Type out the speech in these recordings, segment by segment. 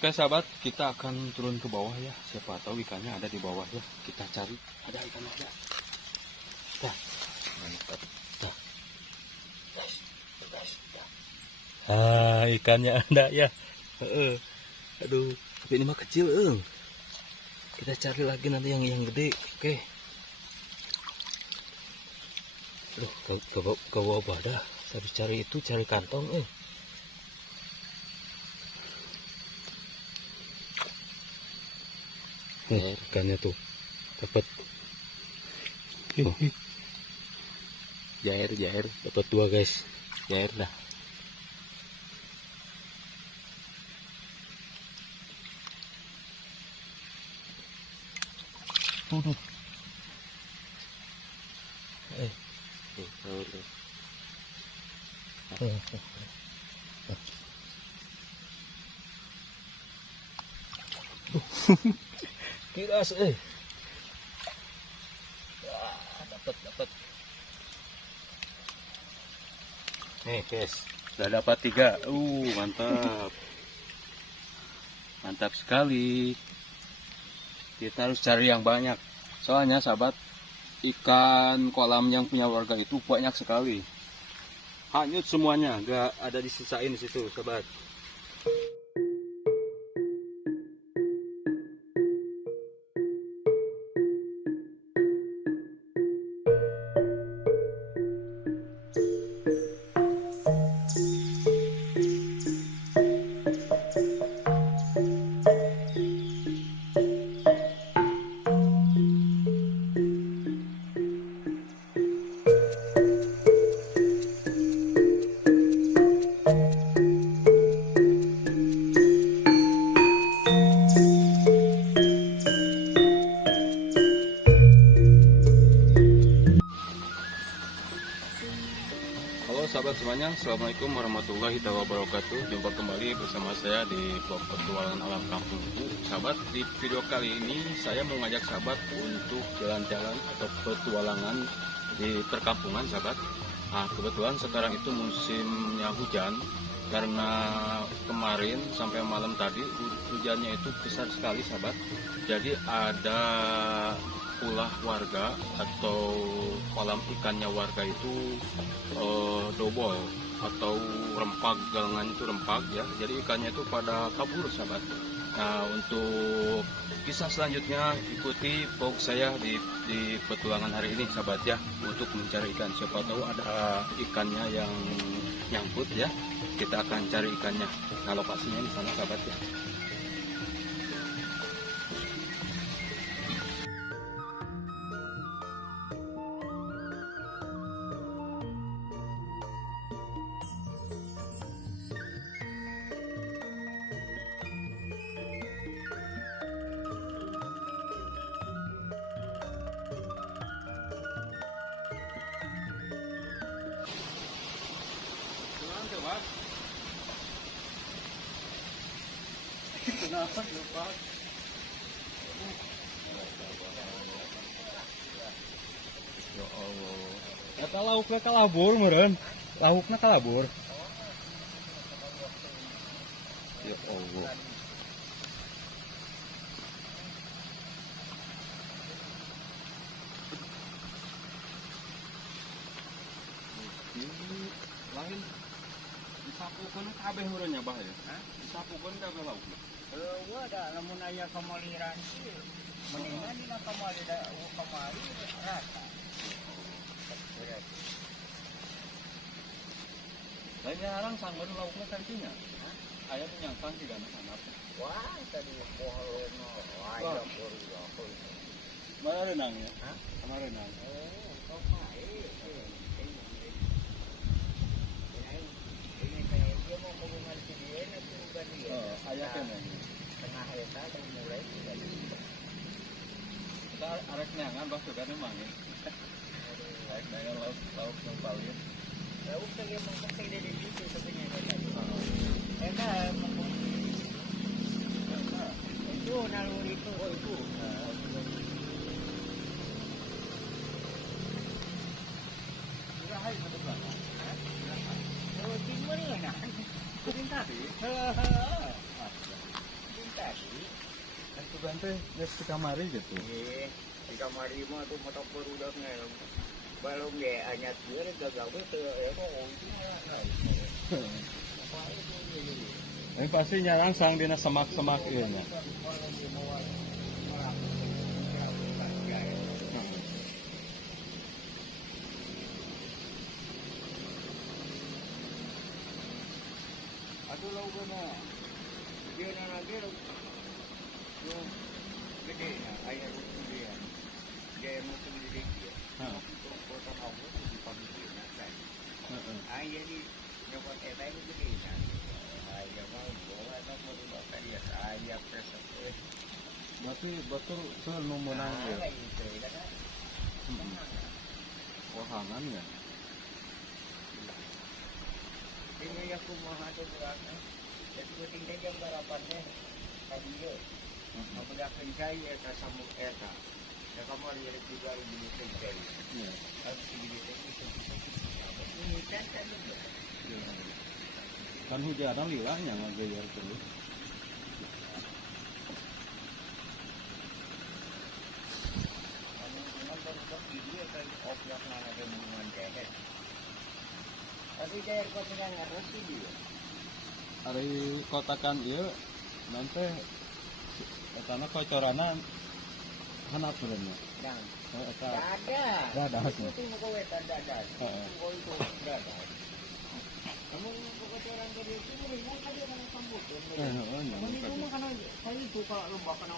Oke sahabat, kita akan turun ke bawah ya. Siapa tahu ikannya ada di bawah ya. Kita cari. Ada ikan ada. Dah. Mantap. Dah. Guys. Ikannya ada ya. Aduh, tapi ini mah kecil. Kita cari lagi nanti yang gede. Oke. Aduh, ke bawah dah. Habis cari itu cari kantong. Ikannya tuh dapat. Jair dapat 2 guys. Jair dah. Tuh. Kiras dapat. Nih guys, sudah dapat 3. Mantap sekali. Kita harus cari yang banyak. Soalnya sahabat, ikan kolam yang punya warga itu banyak sekali. Hanyut semuanya, nggak ada disisain di situ, sahabat. Halo sahabat semuanya, assalamualaikum warahmatullahi wabarakatuh. Jumpa kembali bersama saya di vlog petualangan alam kampungku. Sahabat, di video kali ini saya mau ngajak sahabat untuk jalan-jalan atau petualangan di perkampungan sahabat. Nah, kebetulan sekarang itu musimnya hujan, karena kemarin sampai malam tadi hujannya itu besar sekali sahabat. Jadi ada ulah warga atau kolam ikannya warga itu dobol atau rempak, galangan itu rempak ya. Jadi ikannya itu pada kabur sahabat. Nah, untuk kisah selanjutnya ikuti vlog saya di petualangan hari ini sahabat ya, untuk mencari ikan. Siapa tahu ada ikannya yang nyangkut ya. Kita akan cari ikannya. Nah, lokasinya di sana sahabat ya. Kenapa lupa? Ya Allah. Kata lauknya kalabur meren. Lauknya kalabur. Ya Allah. Lain disapukeun kabeh meureunnya bah ya. Disapukeun kabeh lauknya. Ada lamun aya kamaliran sih mendingan dina kamali rata. Lain jarang sanggeun lauknya kantinya. Aya menyangkang di dana sanap. Wah, tadi pohon aya buru. Mana renangnya? Sama renang. Ayah kan tengah eta dan mulai kita arek nyangan bah sudah memang ya. Arek daya lauk palir. lauk teh emang penting di situ sebenarnya eta itu naluri itu itu Hai satu belakang. timur ya nah Kucing tadi. teh geus di kamari gitu. Di kamar mah tuh motor berudaknya. Balong ge anyat dia gagal teu eta Ini pasti nyarang sang dina semak-semak ieu nya. Aduh lauk mah. Dia lagi yo gede na aya dia. Dia mau sendiri dia. Kota hawa di pabrik na kan. Aya di nyokot eta itu gede na. Aya mah bola eta mau dibakar ya aya presep. Berarti betul soal nu meunang ieu. Wahangan ya. Ini ya kumaha tuh berarti. Jadi pentingnya jam balapannya tadi yo. Apabila kencai eta samuk eta. Ya kamu ada juga ini kencai. Iya. Harus ini ini kan juga. Kan hujan lilahnya ngageuyeur terus. Tapi cair kopinya ngeres sih dia. Ari kotakan ieu nanti etana kocorana hanap sebenarnya. Yang Eta dadah. dadah. Itu mau kowe dadah. Heeh. Kowe itu dadah. Kamu kocoran tadi itu mendingan tadi orang sambut. Heeh, Kamu itu mah karena saya itu kalau lomba kena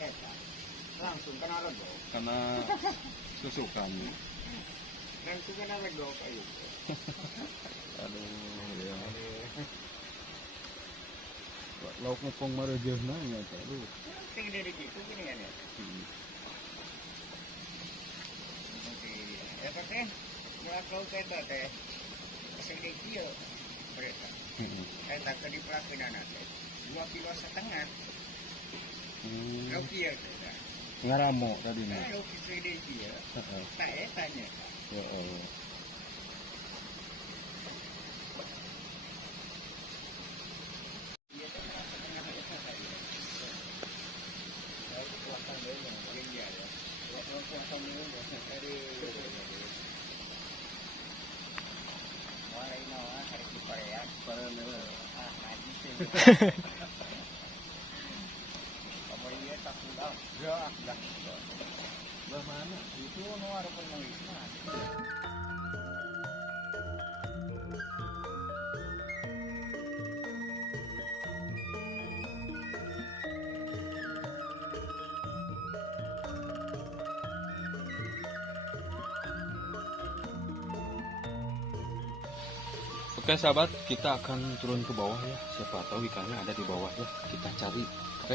eta. Langsung kena rego. karena susukan. Langsung kena rego kayu. Aduh, ya. Lauk ngepong marejeuna nya teh. Aduh. Sing dari gitu gini kan ya. Ya teh, ya kalau kita teh sing kieu mereka. Eta ke dipelakeunana teh 2,5 kilo. Lo kieu teh. Ngaramo tadina. Lo kieu di kieu. Heeh. Tak etanya. Ya Allah. Iya teh tengah eta tadi. Ya kuasa deui yang dia ya. Kuasa deui dari Warai nawa hari di Korea. Para merah. Ngaji sih. Kamu iya tak pulang. Ya, dah. Belah mana? Itu nu arep pengelisna. Oke sahabat, kita akan turun ke bawah ya. Siapa tahu ikannya ada di bawah ya. Kita cari. Oke.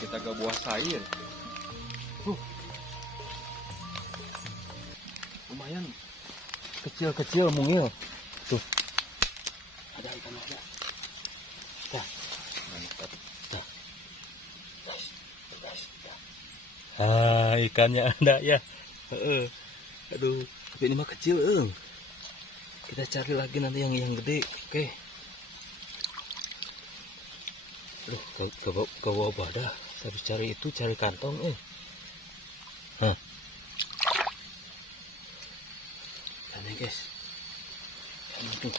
Kita ke buah sair. Lumayan kecil-kecil mungil. Tuh. Ada ikan ada. Dah. Mantap. Dah. Guys. Ikannya ada ya. Heeh. Aduh, tapi ini mah kecil, Kita cari lagi nanti yang gede. Oke. Aduh, ke bawah dah. Habis cari itu, cari kantong, Hah. Ini guys. Ini tuh.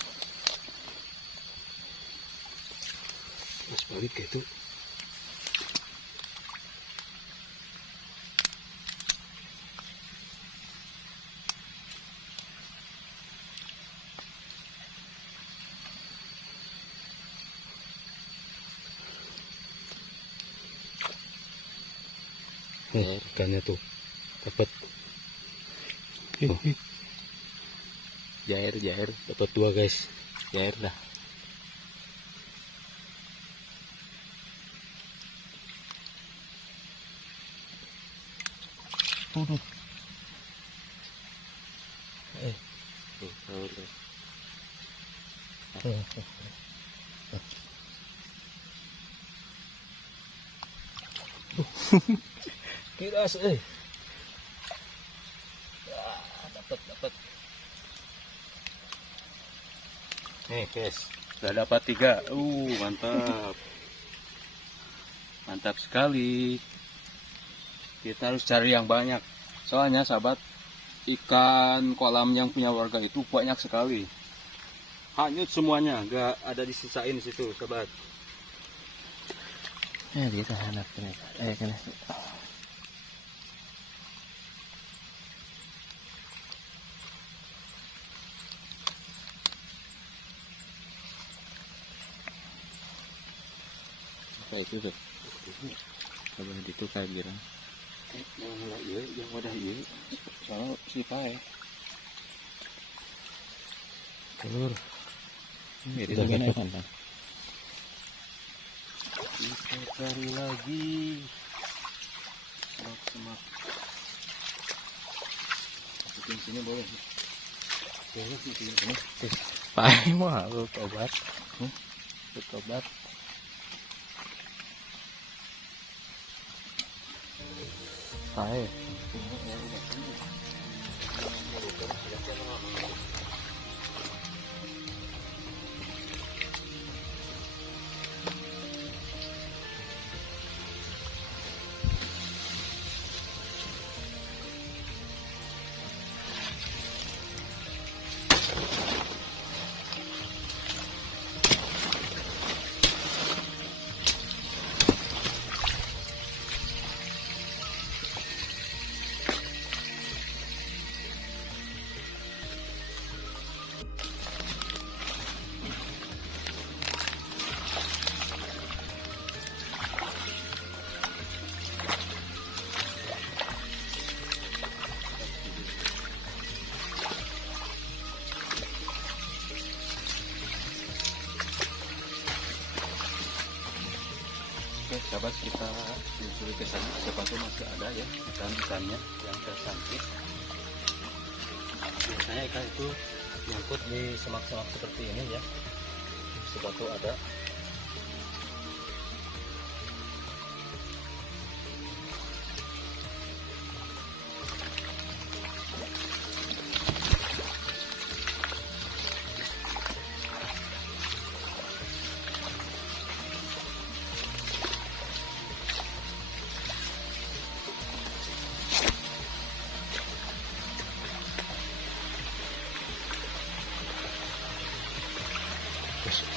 Mas balik gitu. Ikannya tuh dapat jair dapat 2 guys, jair dah. Tuh, Kiras dapat. Nih guys, sudah dapat 3. Mantap. Mantap sekali. Kita harus cari yang banyak. Soalnya sahabat, ikan kolam yang punya warga itu banyak sekali. Hanyut semuanya, nggak ada disisain di situ, sahabat. Dia tahan kena. Kena. Kayak itu tuh. Coba itu kayak gitu. Yang wadah iya. Soalnya si pae. Telur. Ini Udah gini. kan. Kita cari lagi. Semak. Masukin sini boleh. Boleh masukin sini. Pae mah lu tobat. Lu tobat. Pae. Oke, sahabat, kita telusuri ke sana. Siapa tuh masih ada ya ikan-ikannya yang tersangkut. Biasanya ikan itu nyangkut di semak-semak seperti ini ya. Siapa tuh ada.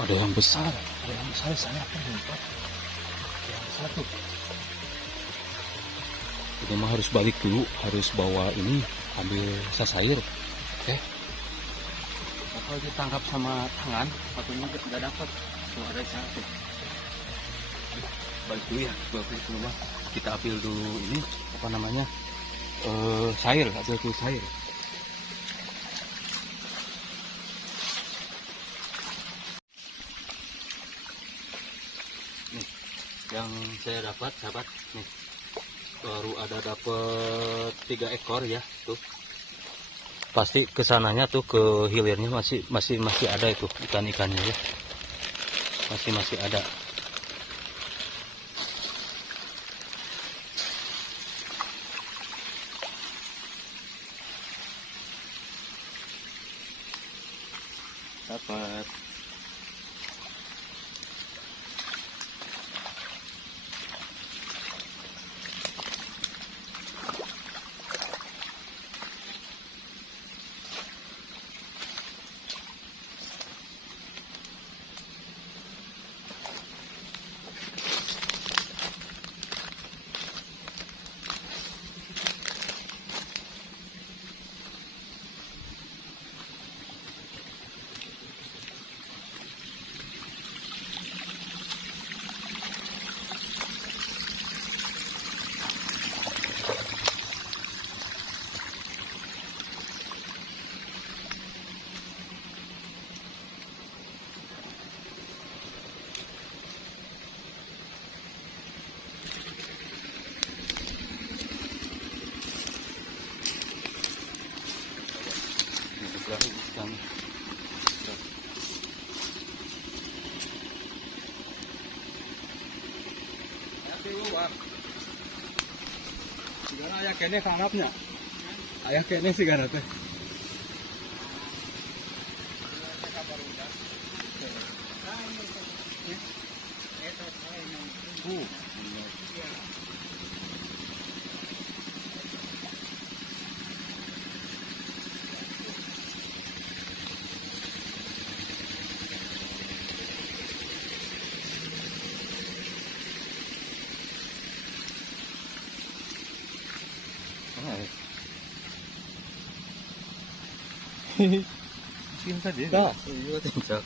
Ada yang besar saya lupa. Yang satu. Kita mah harus balik dulu, harus bawa ini, ambil sasair. Oke. Kalau ditangkap sama tangan, patungnya nggak dapat. Tuh ada satu. Balik dulu ya, balik dulu mah. Kita ambil dulu ini, apa namanya? Sair, ambil dulu sair. Yang saya dapat sahabat nih, baru ada dapat 3 ekor ya tuh. Pasti kesananya tuh ke hilirnya masih ada itu ikan-ikannya ya, masih ada. Dapat. Sigana aya kene karapnya. Aya kene sigana teh. Cinta dia. Dah. Iya, cinta.